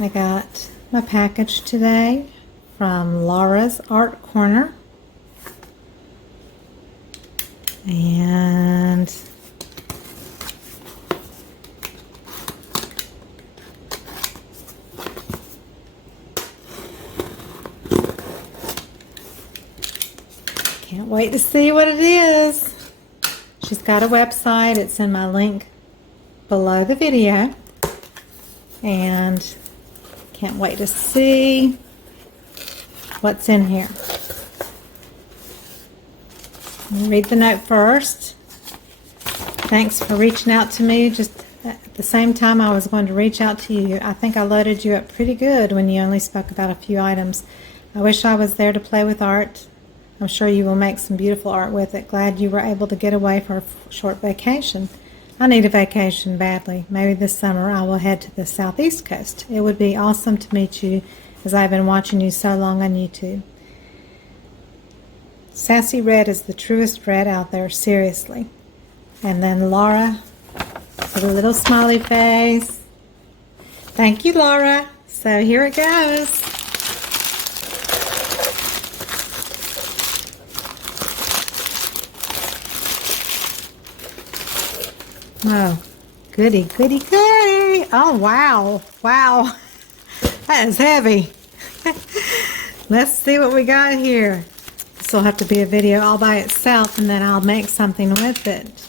I got my package today from Laura's Art Corner. And can't wait to see what it is. She's got a website. It's in my link below the video. And can't wait to see what's in here. Read the note first. Thanks for reaching out to me just at the same time I was going to reach out to you. I think I loaded you up pretty good when you only spoke about a few items. I wish I was there to play with art. I'm sure you will make some beautiful art with it. Glad you were able to get away for a short vacation. I need a vacation badly. Maybe this summer I will head to the southeast coast. It would be awesome to meet you as I've been watching you so long on YouTube. Sassy red is the truest red out there, seriously. And then Laura with a little smiley face. Thank you, Laura. So here it goes. Oh, goody, goody, goody. Oh, wow. Wow. That is heavy. Let's see what we got here. This will have to be a video all by itself, and then I'll make something with it.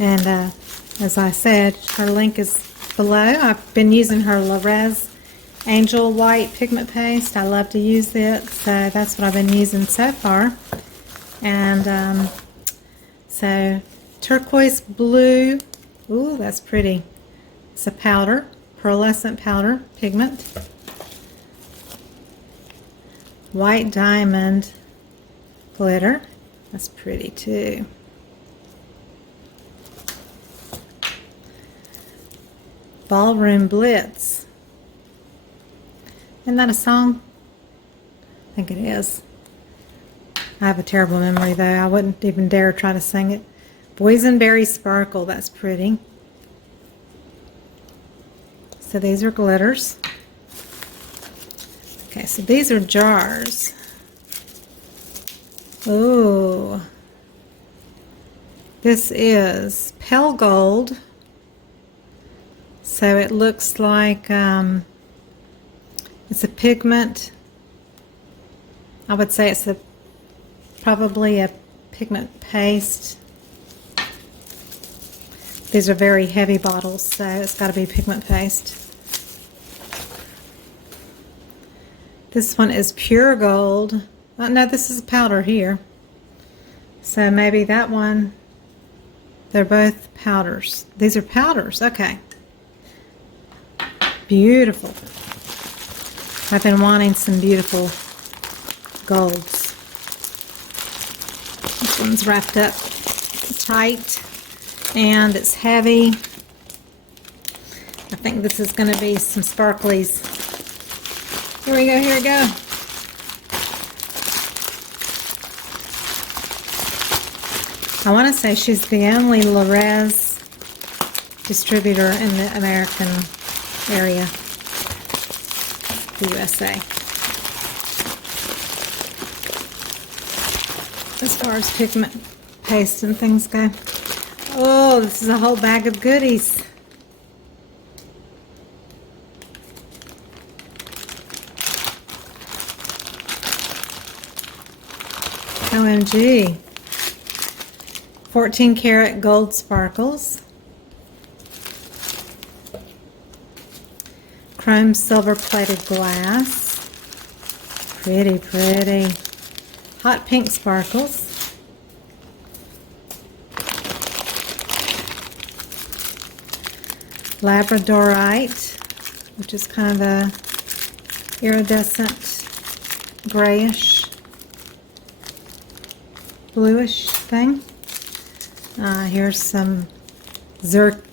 And as I said, her link is below. I've been using her Resin Angel White pigment paste. I love to use it, so that's what I've been using so far. And so turquoise blue. Ooh, that's pretty. It's a powder, pearlescent powder pigment. White diamond glitter. That's pretty too. Ballroom Blitz. Isn't that a song? I think it is. I have a terrible memory though. I wouldn't even dare try to sing it. Boysenberry Sparkle. That's pretty. So these are glitters. Okay, so these are jars. Ooh. This is pale gold. So it looks like it's a pigment. I would say it's probably a pigment paste. These are very heavy bottles, so it's got to be pigment paste. This one is pure gold. Oh, no, this is powder here. So maybe that one, they're both powders. These are powders, okay. Beautiful. I've been wanting some beautiful golds. This one's wrapped up tight and it's heavy. I think this is going to be some sparklies. Here we go, here we go. I want to say she's the only Resin distributor in the American area, the USA. As far as pigment paste and things go. Oh, this is a whole bag of goodies. OMG. 14 karat gold sparkles. Chrome silver plated glass. Pretty, pretty. Hot pink sparkles. Labradorite, which is kind of a iridescent grayish, bluish thing. Here's some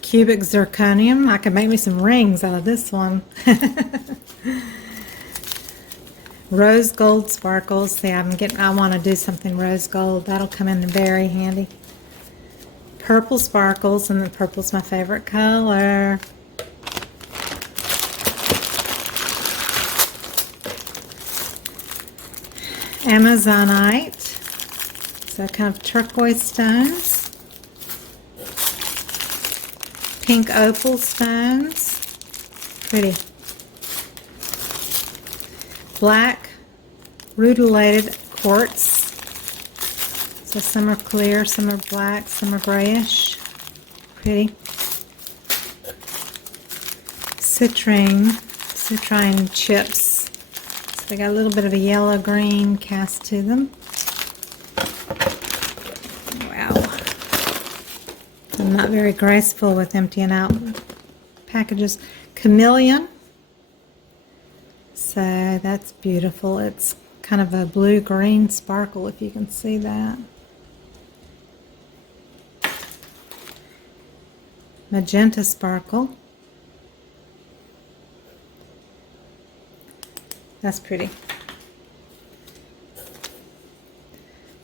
cubic zirconium. I could make me some rings out of this one. Rose gold sparkles. See, I want to do something rose gold. That'll come in very handy. Purple sparkles, and the purple's my favorite color. Amazonite, so kind of turquoise stones, pink opal stones, pretty, black rutilated quartz, so some are clear, some are black, some are grayish, pretty, citrine chips. So they got a little bit of a yellow-green cast to them. Wow. I'm not very graceful with emptying out packages. Chameleon. So that's beautiful. It's kind of a blue-green sparkle, if you can see that. Magenta sparkle. That's pretty.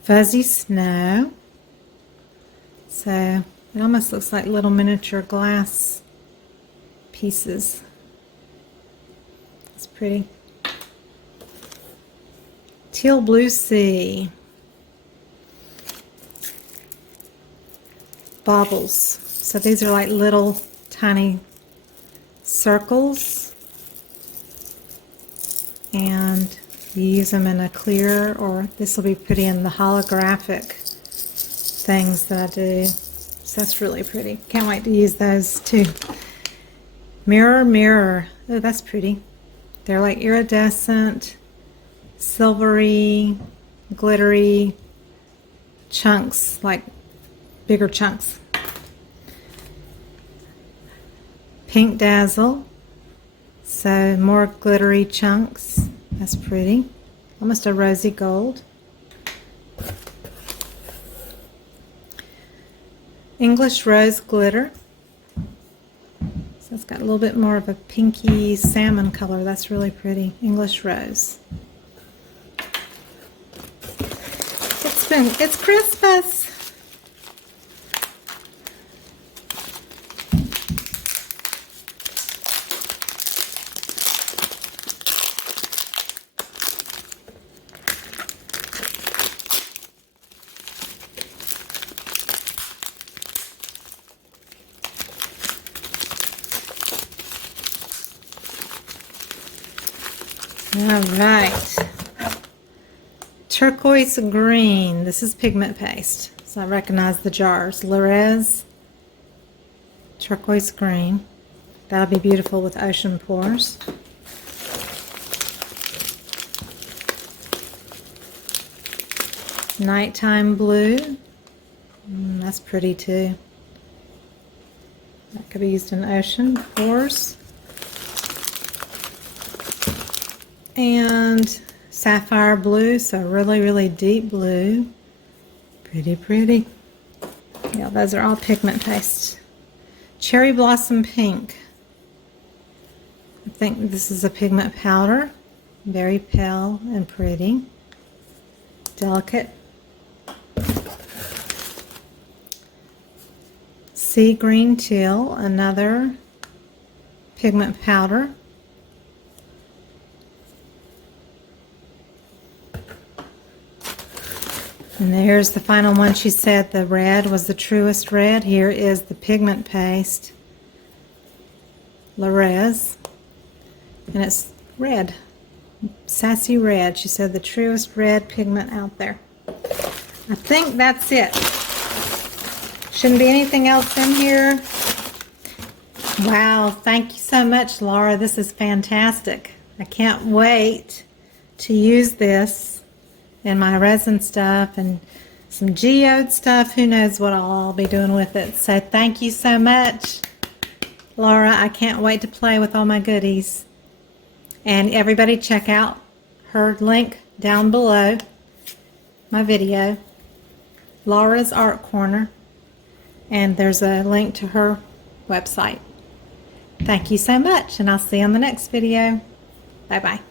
Fuzzy snow. So it almost looks like little miniature glass pieces. It's pretty. Teal blue sea. Baubles. So these are like little tiny circles. And you use them in a clear, or this will be pretty in the holographic things that I do. So that's really pretty. Can't wait to use those too. Mirror, mirror. Oh, that's pretty. They're like iridescent, silvery, glittery chunks, like bigger chunks. Pink dazzle. So more glittery chunks. That's pretty. Almost a rosy gold. English rose glitter. So it's got a little bit more of a pinky salmon color. That's really pretty. English rose. It's Christmas. All right, turquoise green. This is pigment paste, so I recognize the jars. Resin, turquoise green. That'll be beautiful with ocean pours. Nighttime blue. That's pretty too. That could be used in ocean pours. And sapphire blue, so really, really deep blue. Pretty, pretty. Yeah, those are all pigment paste. Cherry blossom pink. I think this is a pigment powder. Very pale and pretty. Delicate. Sea green teal, another pigment powder. And here's the final one. She said the red was the truest red. Here is the pigment paste, Resin, and it's red, sassy red. She said the truest red pigment out there. I think that's it. Shouldn't be anything else in here. Wow, thank you so much, Laura. This is fantastic. I can't wait to use this and my resin stuff and some geode stuff. Who knows what I'll all be doing with it. So thank you so much, Laura. I can't wait to play with all my goodies. And everybody check out her link down below my video, Laura's Art Corner. And there's a link to her website. Thank you so much, and I'll see you on the next video. Bye-bye.